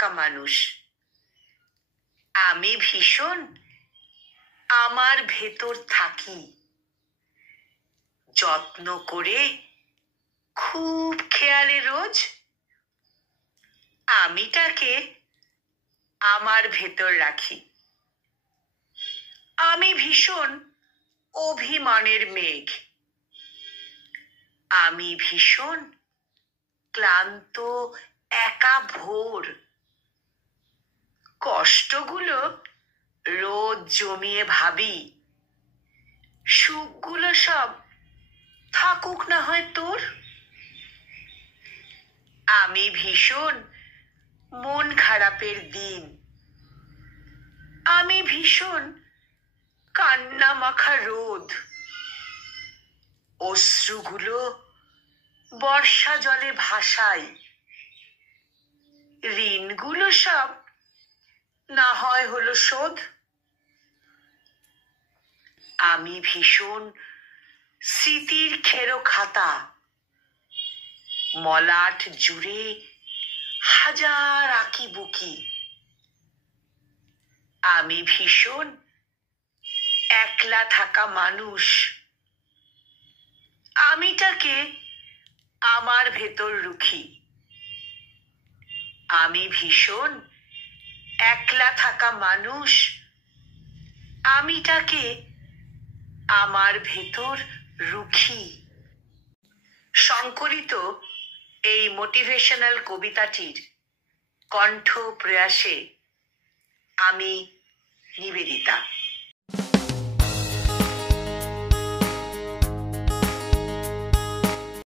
থাকা মানুষ। আমি ভীষণ আমার ভেতর থাকি, যত্ন করে খুব খেয়ালে রোজ আমিটাকে আমার ভেতর রাখি। আমি ভীষণ অভিমানের মেঘ, আমি ভীষণ ক্লান্ত একা ভোর। কষ্টগুলো রোজ জমিয়ে ভাবি, সুখগুলো সব থাকুক না হয় তোর। আমি ভীষণ মন খারাপের দিন, আমি ভীষণ কান্না মাখা রোদ। অশ্রুগুলো বর্ষা জলে ভাসাই, ঋণগুলো সব না হয় হলো শোধ। আমি ভীষণ স্মৃতির খেরো খাতা, মলাট জুড়ে হাজার আঁকি বুকি। আমি ভীষণ একলা থাকা মানুষ, আমিটাকে আমার ভেতর রুখি। আমি ভীষণ একলা থাকা মানুষ, আমিটাকে আমার ভেতর রুখি। সংকলিত এই মোটিভেশনাল কবিতাটির কণ্ঠ প্রয়াসে আমি নিবেদিতা।